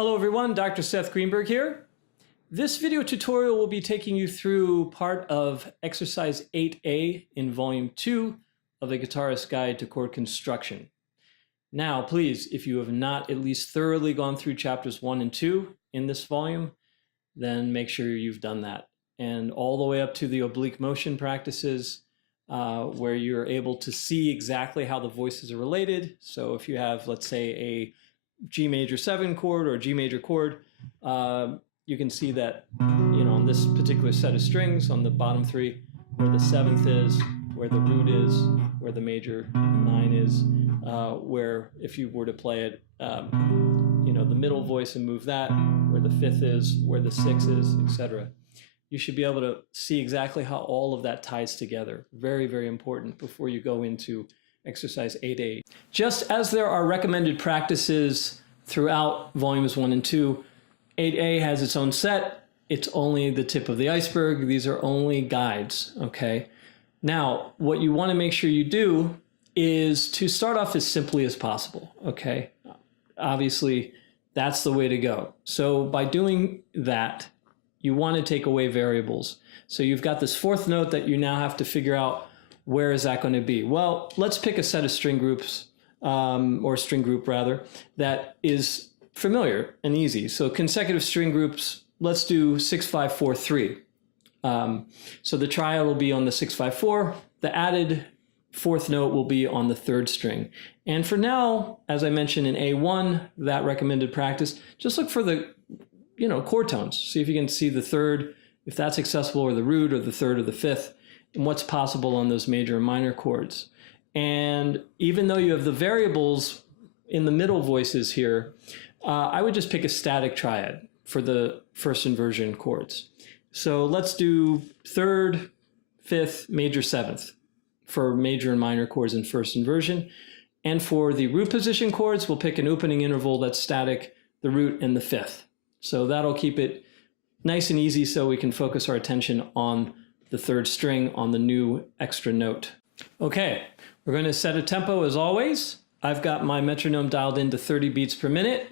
Hello everyone, Dr. Seth Greenberg here. This video tutorial will be taking you through part of exercise 8A in volume 2 of the Guitarist Guide to Chord Construction. Now, please, if you have not at least thoroughly gone through chapters 1 and 2 in this volume, then make sure you've done that. And all the way up to the oblique motion practices, where you're able to see exactly how the voices are related. So if you have, let's say, a G major 7 chord or a G major chord, you can see that, on this particular set of strings on the bottom 3, where the 7th is, where the root is, where the major 9 is, where if you were to play it, the middle voice and move that, where the 5th is, where the 6th is, etc. You should be able to see exactly how all of that ties together. Very, very important before you go into exercise 8A. Just as there are recommended practices throughout volumes 1 and 2, 8A has its own set. It's only the tip of the iceberg. These are only guides, okay? Now, what you want to make sure you do is to start off as simply as possible, okay? Obviously, that's the way to go. So by doing that, you want to take away variables. So you've got this 4th note that you now have to figure out, where is that going to be? Well, let's pick a set of string groups, or string group rather, that is familiar and easy. So consecutive string groups, let's do 6, 5, 4, 3. So the triad will be on the 6, 5, 4. The added 4th note will be on the 3rd string. And for now, as I mentioned in A1, that recommended practice, just look for the chord tones. See if you can see the 3rd, if that's accessible, or the root, or the 3rd, or the 5th, and what's possible on those major and minor chords. And even though you have the variables in the middle voices here, I would just pick a static triad for the first inversion chords. So let's do 3rd, 5th, major 7th for major and minor chords in first inversion. And for the root position chords, we'll pick an opening interval that's static, the root and the 5th. So that'll keep it nice and easy so we can focus our attention on the 3rd string on the new extra note. Okay, we're going to set a tempo as always. I've got my metronome dialed into 30 beats per minute,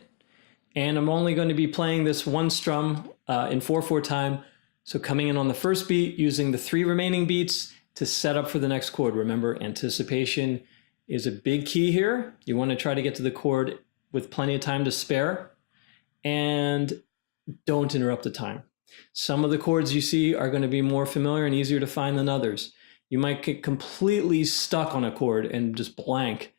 and I'm only going to be playing this one strum in 4/4 time. So coming in on the first beat, using the 3 remaining beats to set up for the next chord. Remember, anticipation is a big key here. You want to try to get to the chord with plenty of time to spare, and don't interrupt the time. Some of the chords you see are going to be more familiar and easier to find than others. You might get completely stuck on a chord and just blank.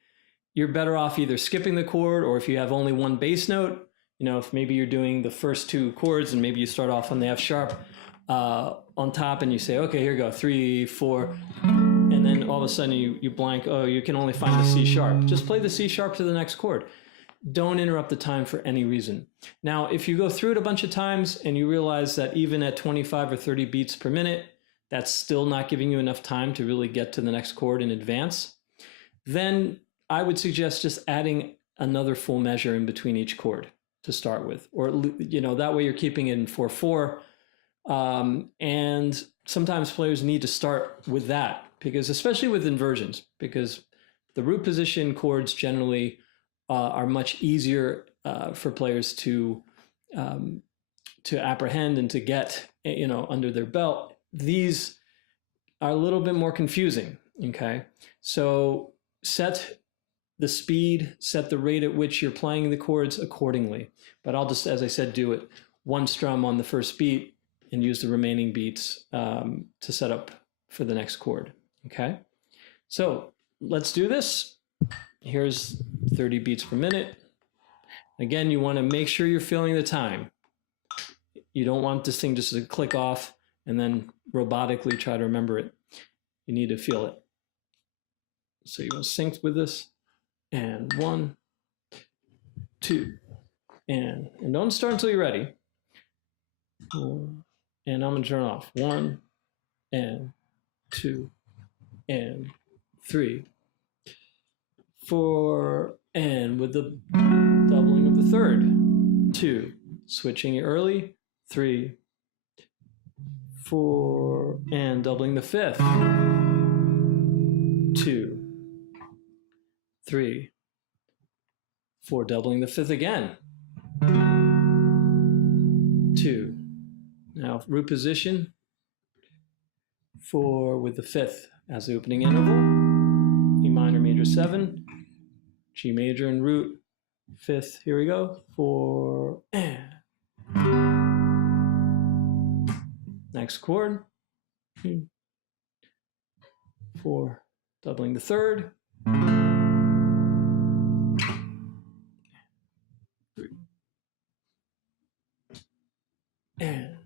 You're better off either skipping the chord, or if you have only one bass note, if maybe you're doing the first 2 chords and maybe you start off on the F sharp on top and you say, okay, here we go, 3, 4, and then all of a sudden you blank, oh, you can only find the C sharp. Just play the C sharp to the next chord. Don't interrupt the time for any reason. Now, if you go through it a bunch of times and you realize that even at 25 or 30 beats per minute, that's still not giving you enough time to really get to the next chord in advance, then I would suggest just adding another full measure in between each chord to start with. Or, that way you're keeping it in 4/4. And sometimes players need to start with that, because especially with inversions, because the root position chords generally are much easier for players to apprehend and to get under their belt. These are a little bit more confusing. Okay, so set the speed, set the rate at which you're playing the chords accordingly. But I'll just, as I said, do it one strum on the first beat and use the remaining beats to set up for the next chord. Okay, so let's do this. Here's 30 beats per minute. Again, you want to make sure you're feeling the time. You don't want this thing just to click off and then robotically try to remember it. You need to feel it. So you want to sync with this. And 1, 2, and don't start until you're ready. And I'm going to turn off. 1, and 2, and 3, 4, and with the doubling of the 3rd, 2, switching it early, 3, 4, and doubling the 5th, 2, 3, 4, doubling the 5th again, Now root position with the fifth as the opening interval, E minor major 7, G major and root, fifth, here we go, 4, and. Next chord, 4, doubling the third, 3, and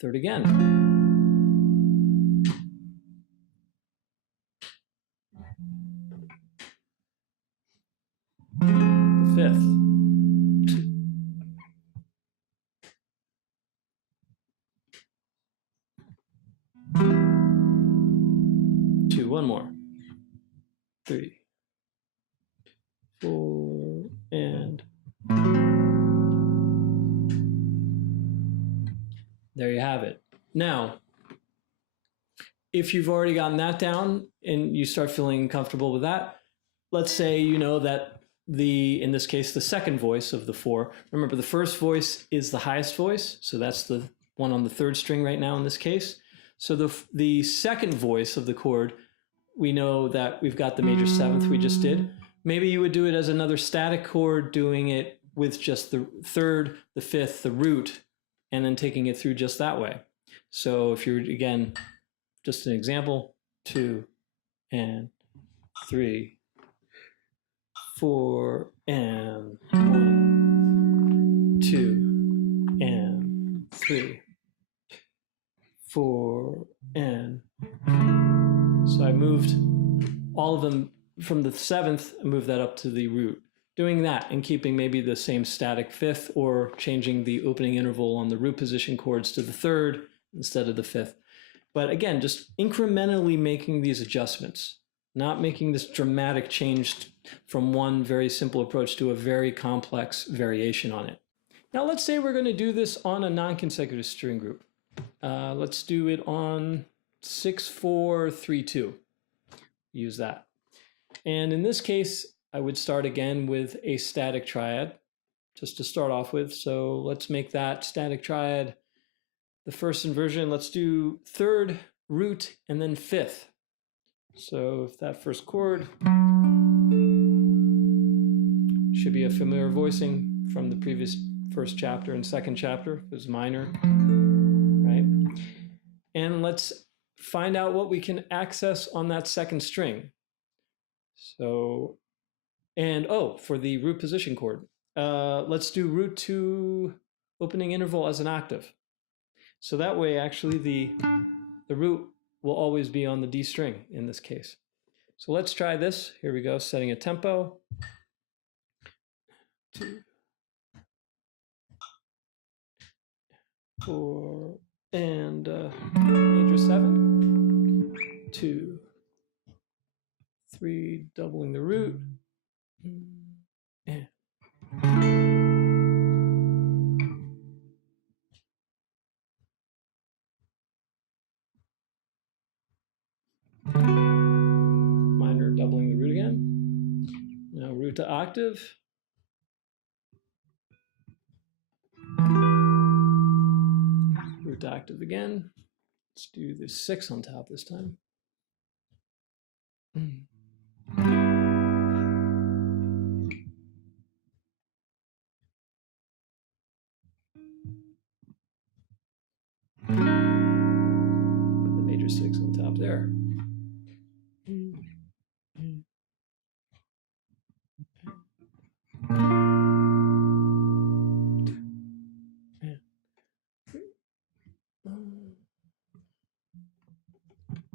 third again. The fifth. 2, one more. 3, 4, and there you have it. Now, if you've already gotten that down and you start feeling comfortable with that, let's say you know that in this case, the second voice of the 4, remember the first voice is the highest voice, so that's the one on the third string right now in this case. So the second voice of the chord, we know that we've got the major 7th we just did. Maybe you would do it as another static chord, doing it with just the third, the fifth, the root, and then taking it through just that way. So if you're, again, just an example, 2 and 3, 4 and 1, 2 and 3, 4 and. So I moved all of them from the 7th and moved that up to the root. Doing that and keeping maybe the same static 5th, or changing the opening interval on the root position chords to the 3rd instead of the 5th. But again, just incrementally making these adjustments, not making this dramatic change from one very simple approach to a very complex variation on it. Now let's say we're going to do this on a non-consecutive string group. Let's do it on 6, 4, 3, 2. Use that. And in this case, I would start again with a static triad, just to start off with. So let's make that static triad the first inversion. Let's do 3rd, root, and then 5th. So if that first chord should be a familiar voicing from the previous first chapter and second chapter. It was minor, right? And let's find out what we can access on that second string. So, and for the root position chord, let's do root to opening interval as an octave. So that way, actually, the root will always be on the D string in this case. So let's try this. Here we go, setting a tempo. 2, 4, and major 7. 2, 3, doubling the root. And minor, doubling the root again. Now root to octave. Root to octave again. Let's do the 6 on top this time. Put the major 6 on top there.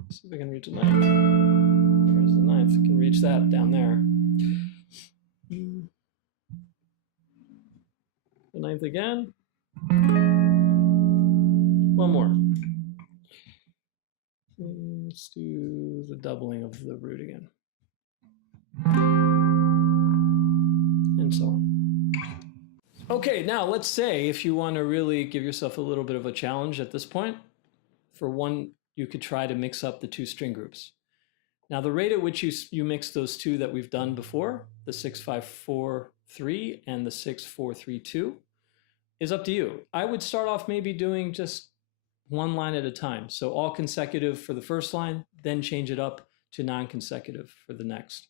See if I can reach the 9th. Where's the 9th? I can reach that down there. The 9th again. One more. Let's do the doubling of the root again. And so on. Okay, now let's say if you want to really give yourself a little bit of a challenge at this point, for one, you could try to mix up the 2 string groups. Now the rate at which you mix those two that we've done before, the 6-5-4-3 and the 6-4-3-2, is up to you. I would start off maybe doing just one line at a time. So all consecutive for the first line, then change it up to non-consecutive for the next.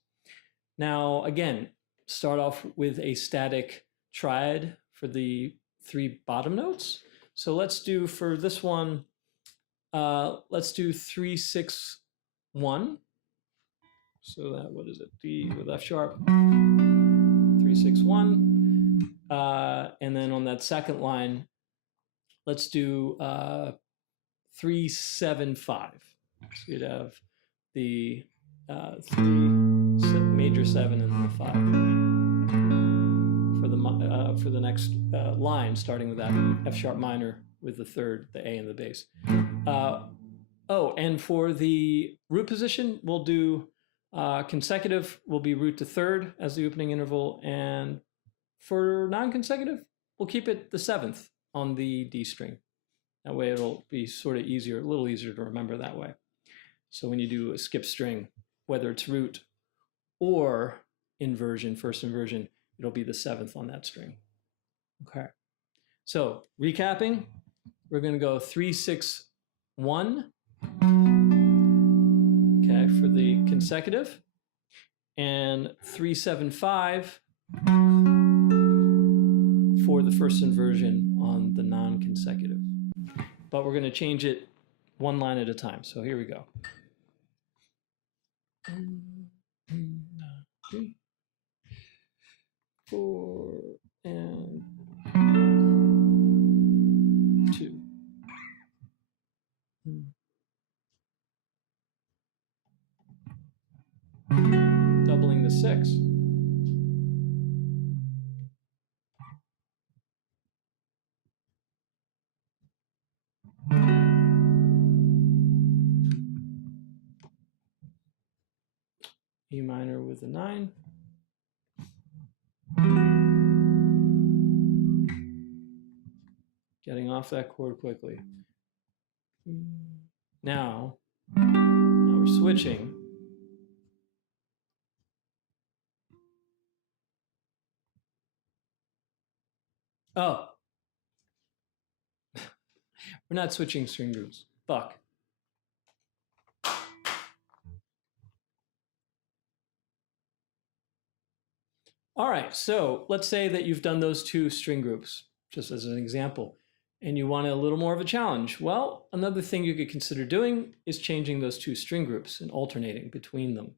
Now, again, start off with a static triad for the 3 bottom notes. So let's do, for this one, let's do 3-6-1. So that, what is it? D with F sharp, 3-6-1. And then on that second line, let's do 3-7-5. So you'd have the 3 major 7 and then the 5 for the next line, starting with that F sharp minor with the third, the A and the bass. Oh, and for the root position, we'll do consecutive will be root to third as the opening interval, and for non-consecutive, we'll keep it the 7th on the D string. That way it'll be sort of easier, a little easier to remember that way. So when you do a skip string, whether it's root or inversion, first inversion, it'll be the 7th on that string. Okay. So recapping, we're going to go 3-6-1. Okay, for the consecutive, and 3-7-5 for the first inversion on the non-consecutive. But we're going to change it one line at a time. So here we go. 3, 4, and 2. Doubling the 6. E minor with a 9. Getting off that chord quickly. Now we're switching. Oh, we're not switching string groups. Fuck. All right, so let's say that you've done those 2 string groups, just as an example, and you want a little more of a challenge. Well, another thing you could consider doing is changing those 2 string groups and alternating between them.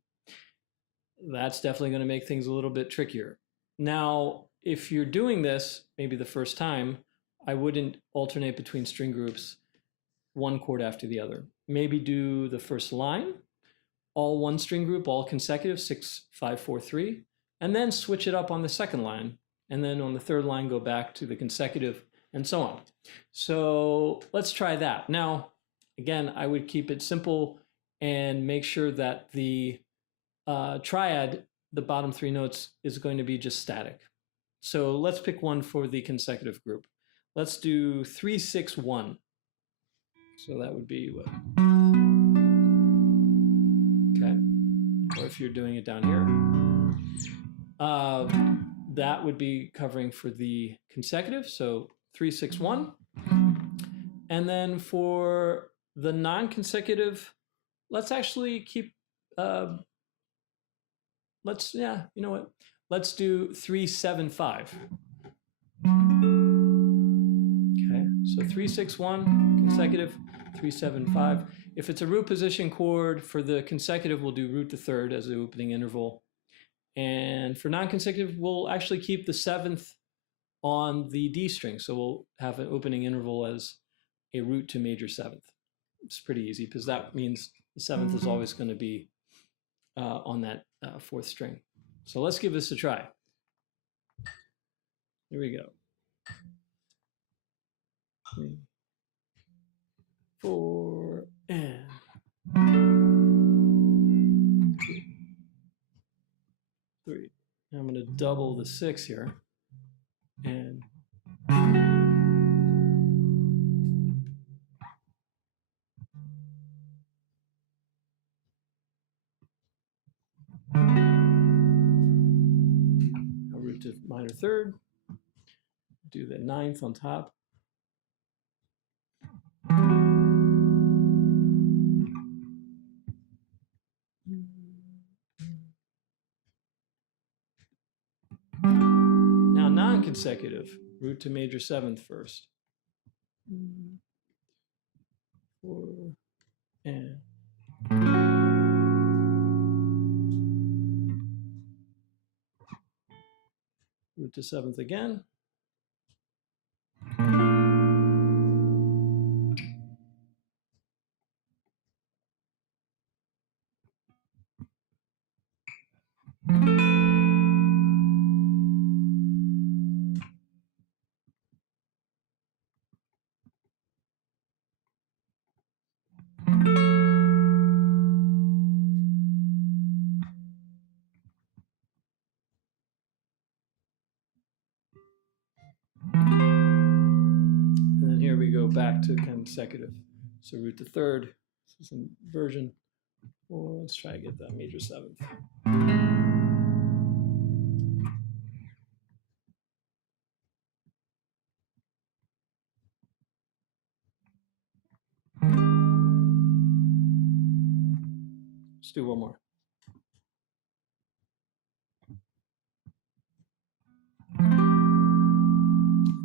That's definitely going to make things a little bit trickier. Now, if you're doing this, maybe the first time, I wouldn't alternate between string groups one chord after the other. Maybe do the first line, all one string group, all consecutive, 6-5-4-3, and then switch it up on the second line. And then on the third line, go back to the consecutive, and so on. So let's try that. Now, again, I would keep it simple and make sure that the triad, the bottom 3 notes, is going to be just static. So let's pick one for the consecutive group. Let's do 3-6-1. So that would be what? Okay. Or if you're doing it down here, that would be covering for the consecutive. So 3-6-1. And then for the non-consecutive, let's actually keep, you know what? Let's do 3-7-5. Okay, so 3-6-1, consecutive, 3-7-5. If it's a root position chord, for the consecutive, we'll do root to third as the opening interval. And for non-consecutive, we'll actually keep the 7th on the D string. So we'll have an opening interval as a root to major 7th. It's pretty easy because that means the 7th is always going to be on that 4th string. So let's give this a try. Here we go. 3, 4, and 2, 3. Now I'm going to double the 6 here. And to minor third, do the ninth on top. Now non-consecutive, root to major seventh first. 4 and root to seventh again. And then here we go back to consecutive. So root to third, this is inversion. Well, let's try to get that major seventh. Let's do one more.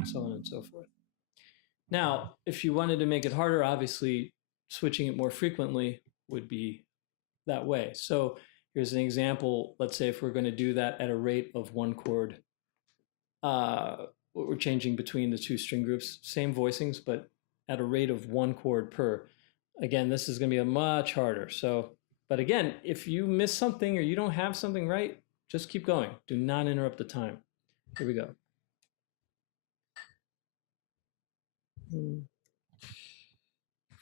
So on and so forth. Now, if you wanted to make it harder, obviously switching it more frequently would be that way. So here's an example. Let's say if we're going to do that at a rate of one chord, we're changing between the two string groups, same voicings, but at a rate of one chord per. Again, this is going to be a much harder. So, but again, if you miss something or you don't have something right, just keep going. Do not interrupt the time. Here we go.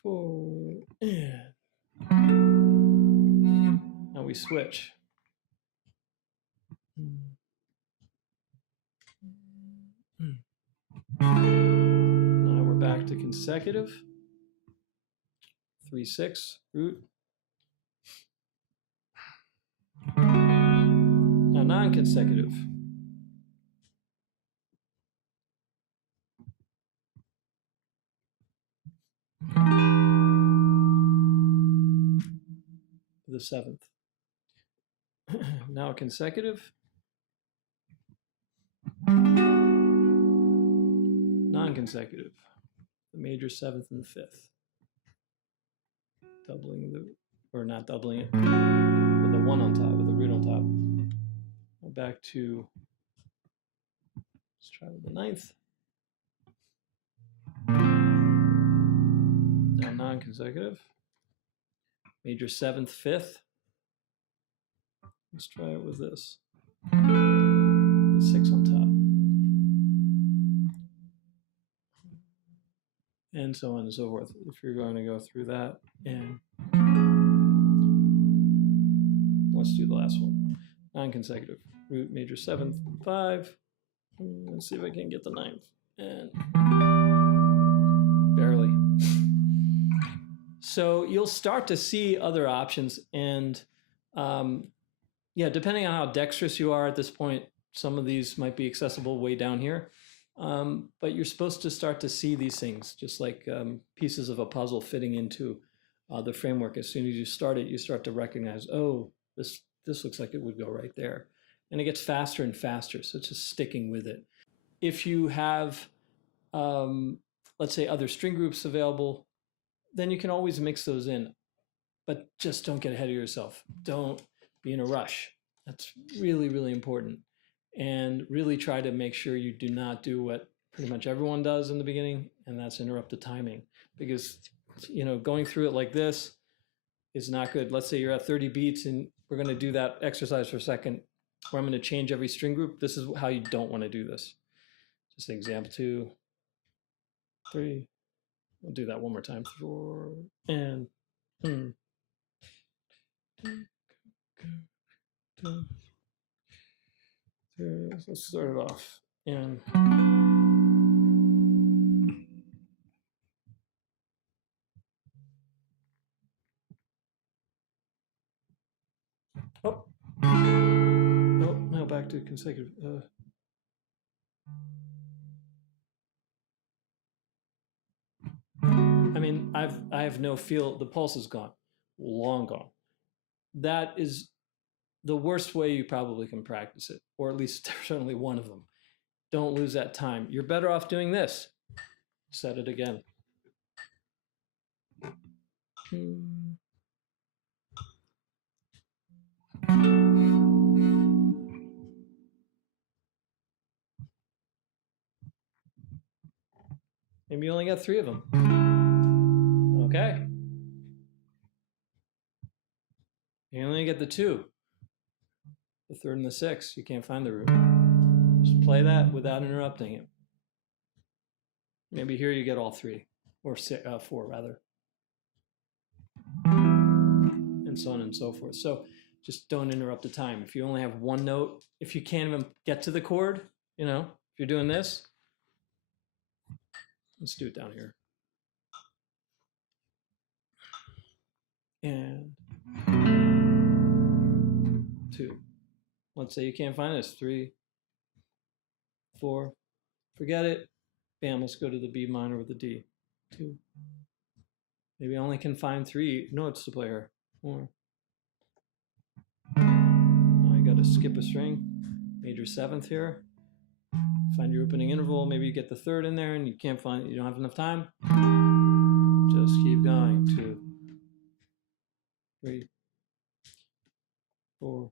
4 and now we switch. Now we're back to consecutive. 3/6 root. Now non-consecutive. The seventh. Now consecutive. Non-consecutive. The major seventh and the fifth. Doubling the, or not doubling it, with a one on top, with a root on top. Go back to, let's try with the ninth. Now non-consecutive. Major seventh, fifth. Let's try it with this. The 6 on top. And so on and so forth. If you're going to go through that, and let's do the last one. Non-consecutive. Root major seventh, 5. Let's see if I can get the ninth. And barely. So you'll start to see other options, and yeah, depending on how dexterous you are at this point, some of these might be accessible way down here. But you're supposed to start to see these things, just like pieces of a puzzle fitting into the framework. As soon as you start it, you start to recognize, oh, this looks like it would go right there. And it gets faster and faster, so it's just sticking with it. If you have, let's say, other string groups available, then you can always mix those in. But just don't get ahead of yourself. Don't be in a rush. That's really, really important. And really try to make sure you do not do what pretty much everyone does in the beginning, and that's interrupt the timing. Because, you know, going through it like this is not good. Let's say you're at 30 beats and we're going to do that exercise for a second, where I'm going to change every string group. This is how you don't want to do this. Just example 2, 3. We'll do that one more time. 4 and let's start it off. And oh, now back to consecutive. I mean, I have no feel. The pulse is gone, long gone. That is the worst way you probably can practice it, or at least certainly one of them. Don't lose that time. You're better off doing this. Set it again. Maybe you only got 3 of them. Okay. You only get the 2. The 3rd and the 6th. You can't find the root. Just play that without interrupting it. Maybe here you get all 3, or 4 rather. And so on and so forth. So just don't interrupt the time. If you only have 1 note, if you can't even get to the chord, you know, if you're doing this, let's do it down here. And 2. Let's say you can't find this. 3, 4, forget it. Bam, let's go to the B minor with the D. 2. Maybe I only can find 3 notes to play here. 4. Now I gotta skip a string. Major 7th here. Find your opening interval. Maybe you get the 3rd in there and you can't find it. You don't have enough time. Just keep going. 2, 3, 4,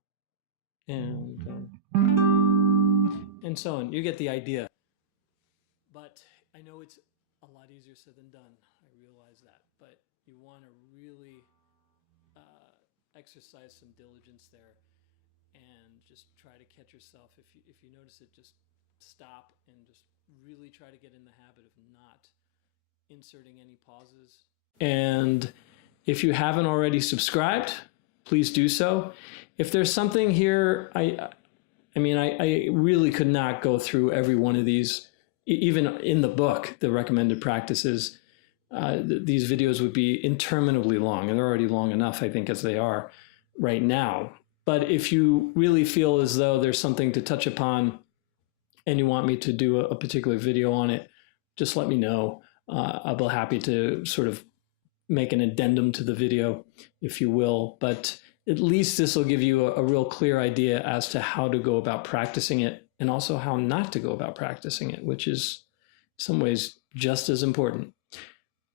and so on. You get the idea. But I know it's a lot easier said than done. I realize that. But you want to really exercise some diligence there and just try to catch yourself. If you notice it, just stop and just really try to get in the habit of not inserting any pauses. And if you haven't already subscribed, please do so. If there's something here, I mean, I really could not go through every one of these. Even in the book, the recommended practices, these videos would be interminably long, and they're already long enough, I think, as they are right now. But if you really feel as though there's something to touch upon and you want me to do a particular video on it, just let me know. I'll be happy to sort of make an addendum to the video, if you will. But at least this will give you a real clear idea as to how to go about practicing it, and also how not to go about practicing it, which is in some ways just as important.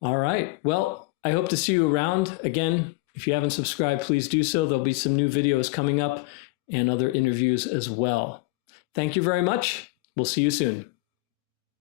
All right, well, I hope to see you around. Again, if you haven't subscribed, please do so. There'll be some new videos coming up and other interviews as well. Thank you very much. We'll see you soon.